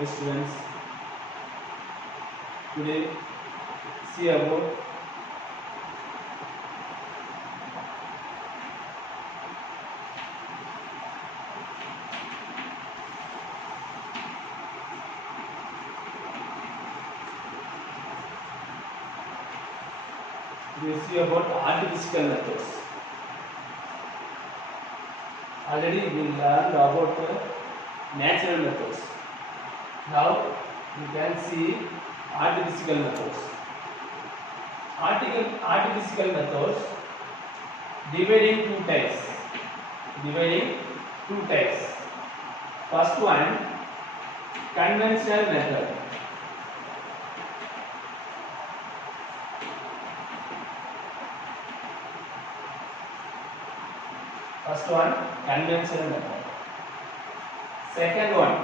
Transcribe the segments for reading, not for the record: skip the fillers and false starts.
Hi students, today see about artificial methods. Already we learned about natural methods. Now you can see artificial methods. Artificial methods dividing two types. First one, conventional method. First one, conventional method. Second one,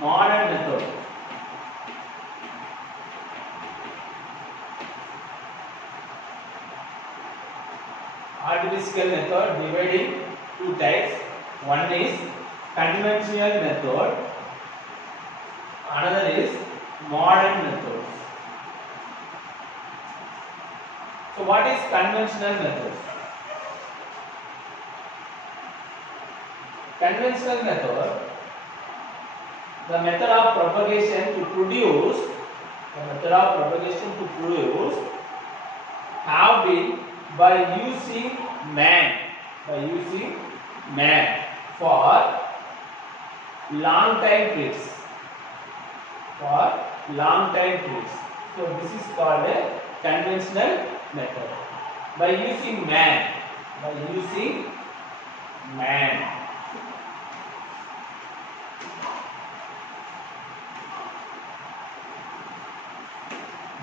modern method. Artificial method dividing two types. One is conventional method, another is modern method. So what is conventional method? Conventional method, the method of propagation to produce, have been by using man for long time periods. So this is called a conventional method. By using man.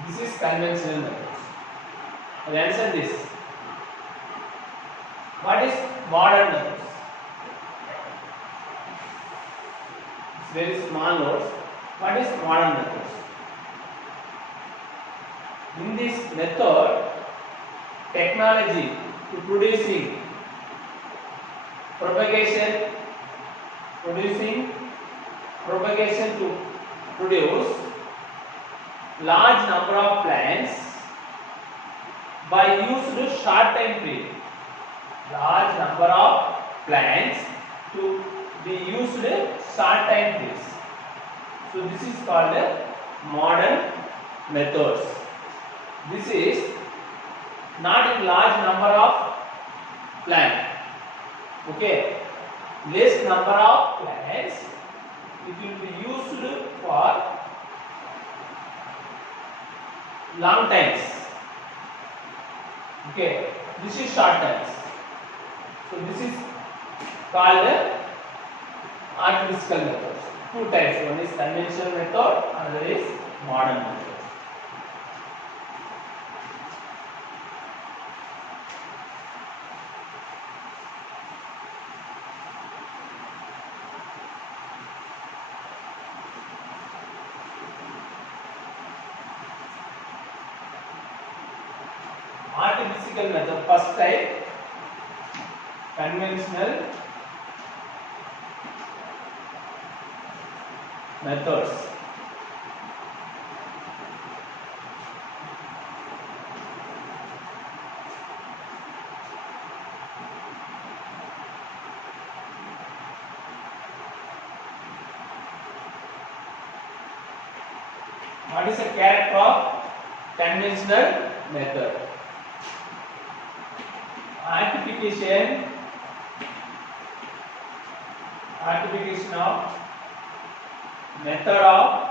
This is conventional method. Answer this. What is modern methods? It's very small words. What is modern methods? In this method, technology to producing propagation to produce large number of plants by used short time period. Large number of plants to be used short time periods. So this is called modern methods. This is not in large number of plants. Okay, less number of plants. It will be used for long times. Okay, this is short times. So this is called artificial methods. Two types. One is conventional method, another is modern method. Artificial method, first type, conventional methods. What is the character of conventional method? Artification of method of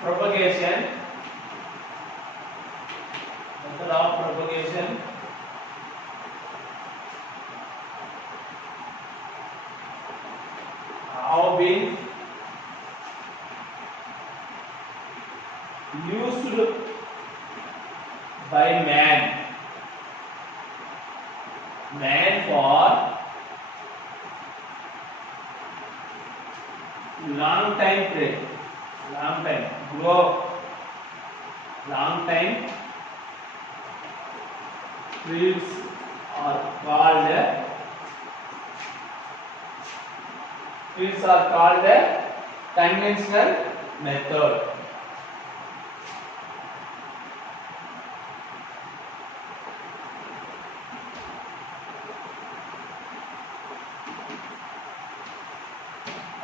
propagation have been used by man for long time period. Long time periods are called fields are called the conventional method.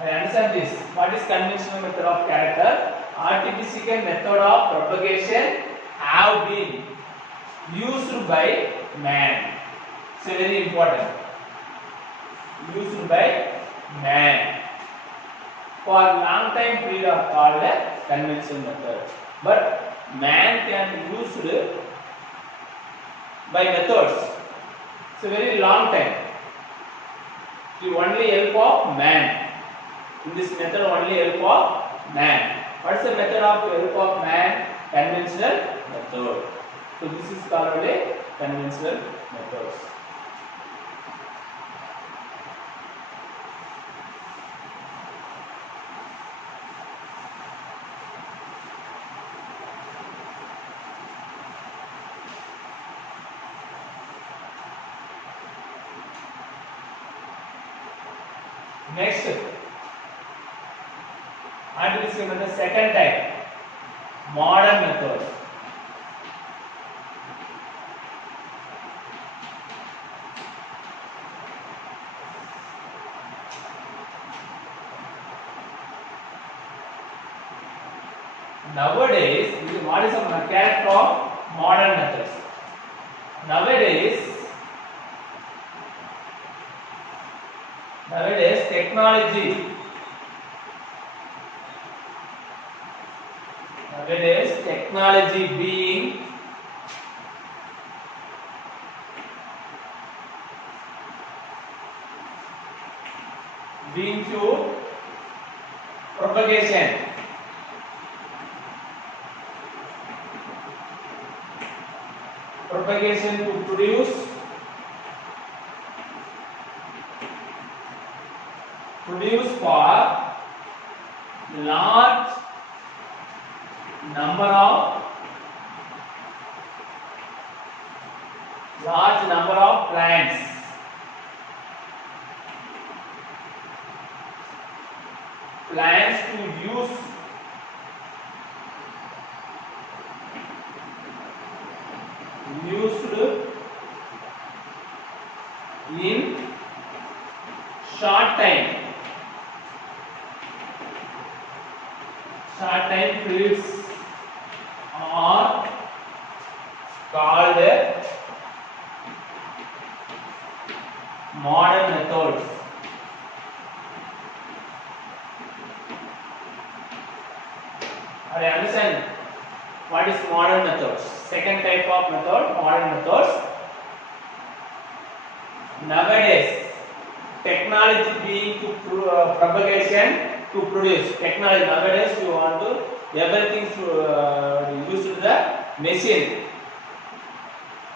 I understand this. What is conventional method of character? Artificial method of propagation have been used by man. It's very important. Used by man. For long time period are called a conventional method. But man can use by methods. It's a very long time. The only help of man. In this method only help of man. What is the method of help of man? Conventional method. So this is called only conventional methods. Next, artificial method second type, modern methods. Nowadays, what is the character of modern methods? Nowadays technology being to propagation. Propagation to produce for large number of plants. Plants to use used in short time periods are called modern methods. I understand what is modern methods. Second type of method, modern methods. Nowadays, technology being to propagation to produce. Technology nowadays you want to everything to use to the machine.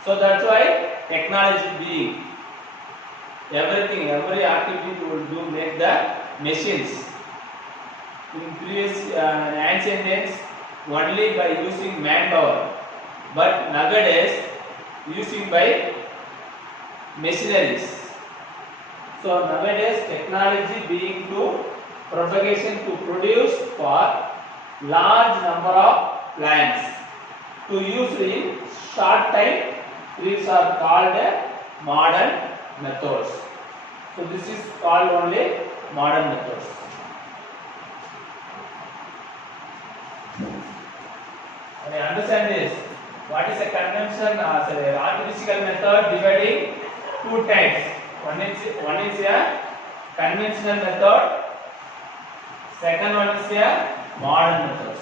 So that's why technology being everything, every activity will do make the machines. In previous ancient days only by using manpower, but nowadays using by machineries. So nowadays technology being to propagation to produce for large number of plants to use in short time. These are called modern methods. So this is called only modern methods. I understand this. What is a conventional artificial method dividing two types? One is a conventional method. Second one is a modern methods.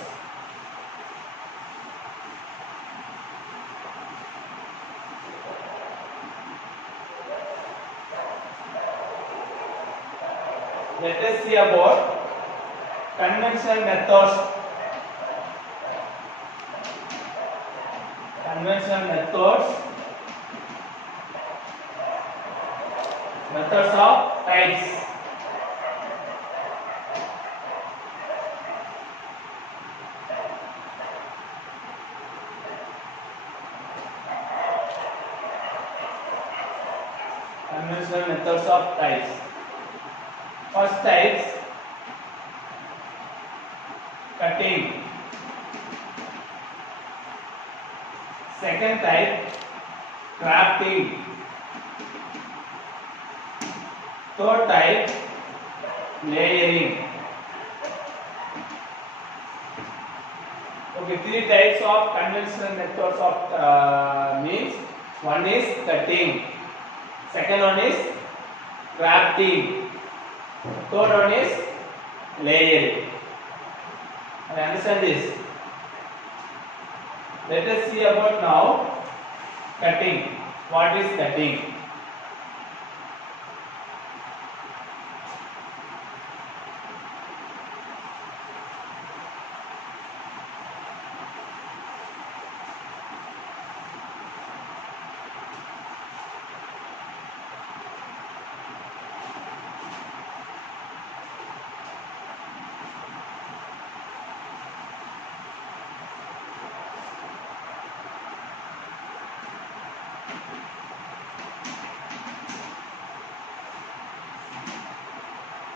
Let us see about conventional methods. Conventional methods of types. Conventional methods of types. First types cutting. Second type crafting. Third type layering. Okay, three types of conventional methods of means. One is cutting. Second one is crafting. Third one is layering. I understand this. Let us see about now cutting. What is cutting?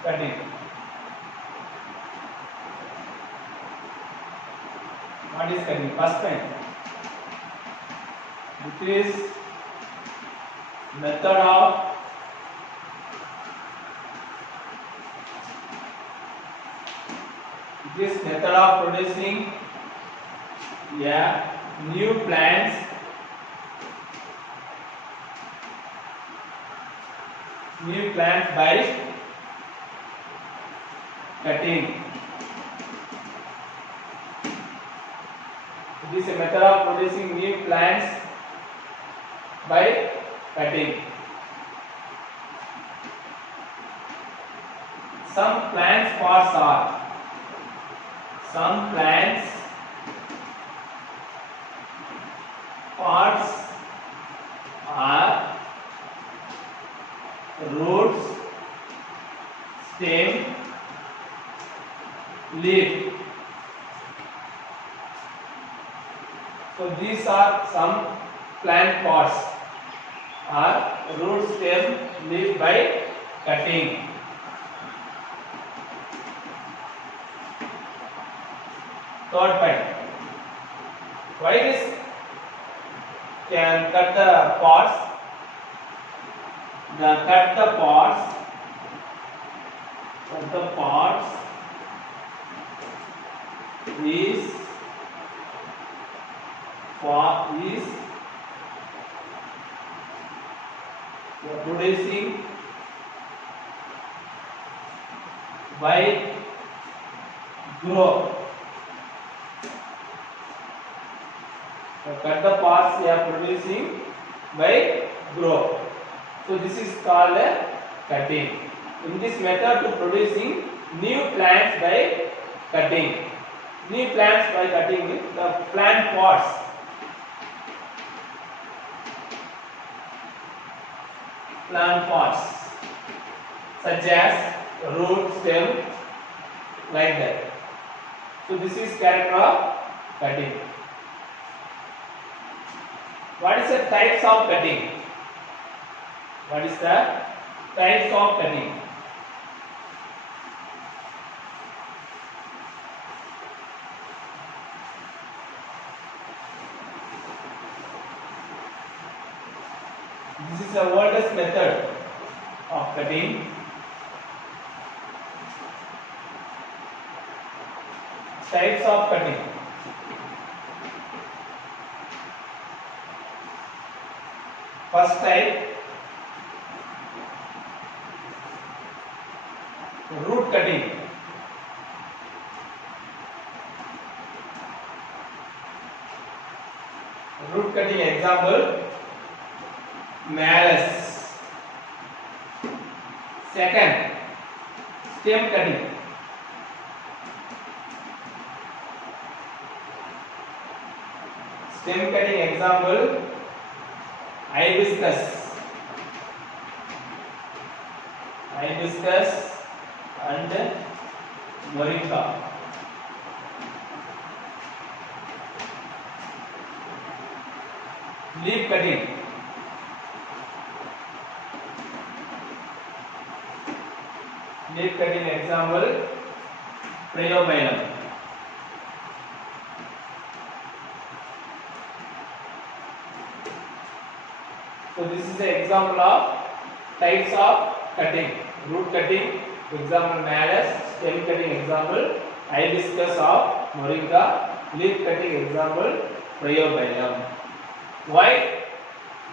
Cutting. What is cutting? First time. This is method of producing new plants by cutting. This is a method of producing new plants by cutting. Some plants parts are roots, stem, leaf. So these are some plant parts are root, stem, leaf by cutting. Third point. Why this can cut the parts? Cut the parts is producing by growth. Cut the parts we are producing by growth. So this is called cutting. In this method to producing new plants by cutting. New plants by cutting the plant parts. Such as root, stem, like that. So this is character of cutting. What is the types of cutting? What is the types of cutting? This is the oldest method of cutting. Types of cutting. First type, root cutting. Root cutting example, malus. Second, stem cutting. Stem cutting example, hibiscus and moringa. Leaf cutting. Leaf cutting example, Priobium. So this is an example of types of cutting. Root cutting, example Malus. Stem cutting, example Hibiscus of Moringa. Leaf cutting, example Priobium. Why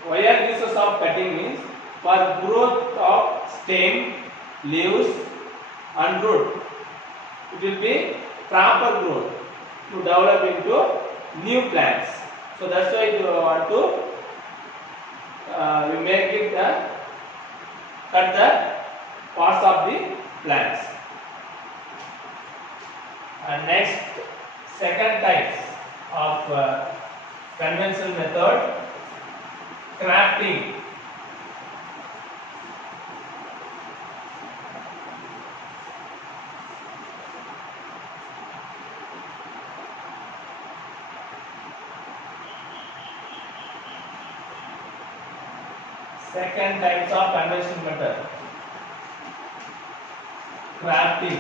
are uses of cutting means for growth of stem, leaves and root. It will be proper growth to develop into new plants. So that's why you want to we make it cut the parts of the plants. And next, second types of conventional method, crafting. Second types of conventional method, crafting.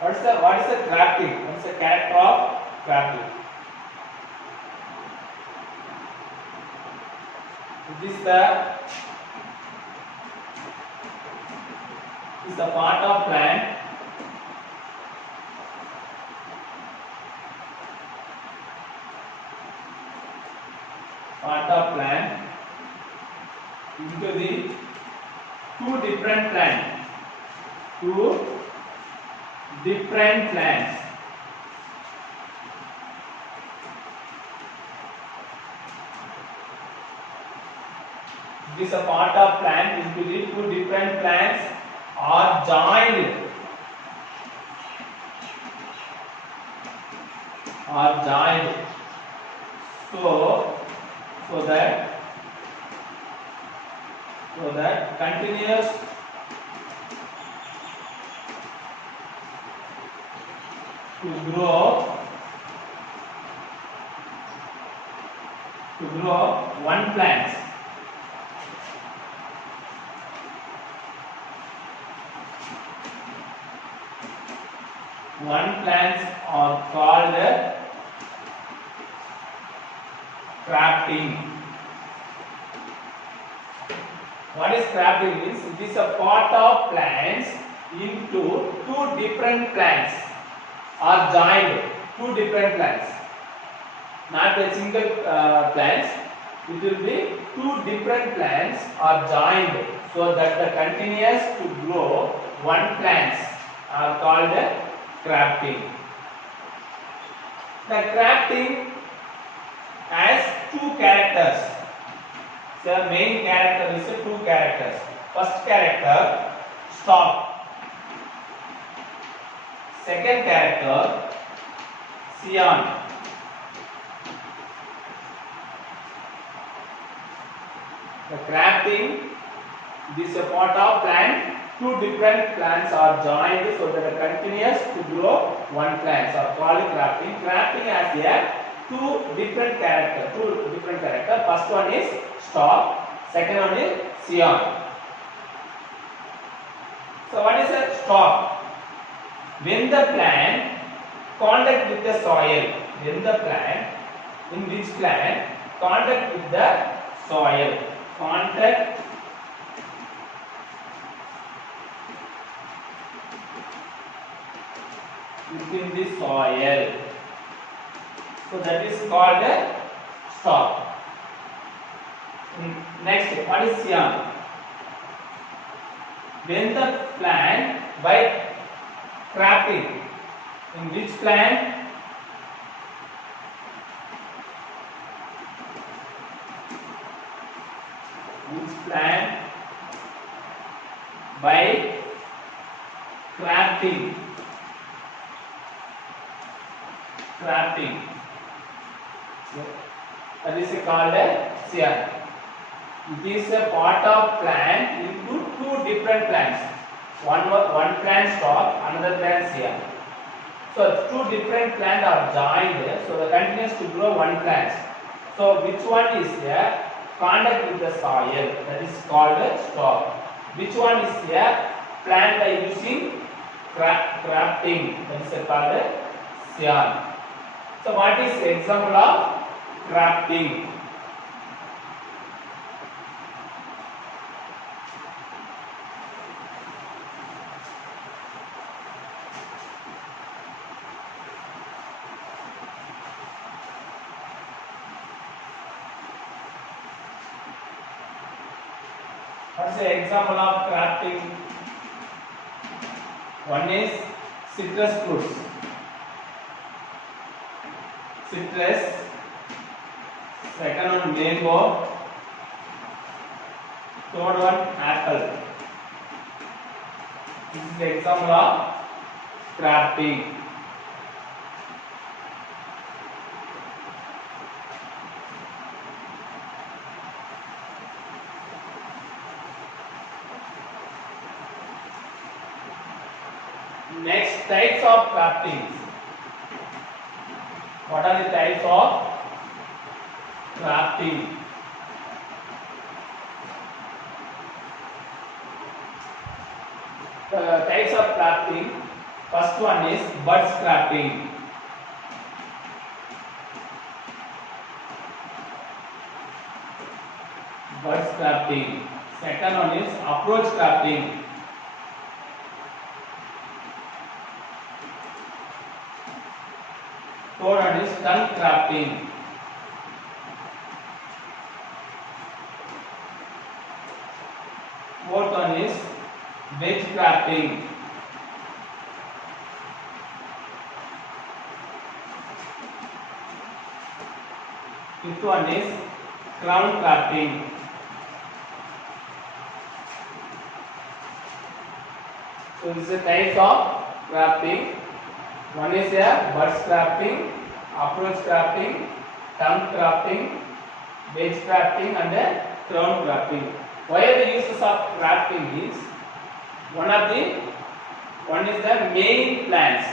What is the crafting? What is the character of crafting? This is the part of plant into the two different plants. This is a part of plant into the two different plants are joined. So that continues to grow one plant. One plants are called crafting. What is crafting means? It is a part of plants into two different plants are joined. Two different plants, not a single plants. It will be two different plants are joined, so that the continuous to grow one plants are called crafting. The crafting has two characters. The main character is two characters. First character, stop. Second character, scion. The crafting, this is a part of plant. Two different plants are joined so that are continuous to grow one plant are called crafting. Crafting has here two different character. First one is stalk, second one is scion. So what is a stalk? When the plant contact with the soil, in which plant contact with the soil, within the soil. So that is called a stalk. Next, what is scion? When the plant by crafting, in which plant? By crafting. That is called a scion. It is a part of plant into two different plants. One plant stalk, another plant scion. So two different plants are joined, so the continues to grow one plant. So which one is contact with the soil, that is called a stalk. Which one is a plant by using grafting, that is called a scion. So what is example of grafting? What's the example of grafting? One is citrus fruits. Citrus. Second one mango. Third one apple. This is the example of grafting. Next, types of grafting. What are the types of grafting? The types of grafting. First one is buds grafting. Buds grafting. Second one is approach grafting. Third one is trunk grafting. Fourth one is wedge grafting. Fifth one is crown grafting. So this is the types of grafting. One is a buds grafting, approach grafting, trunk grafting, wedge grafting, and a crown grafting. Why are the uses of grafting is one is the main plants.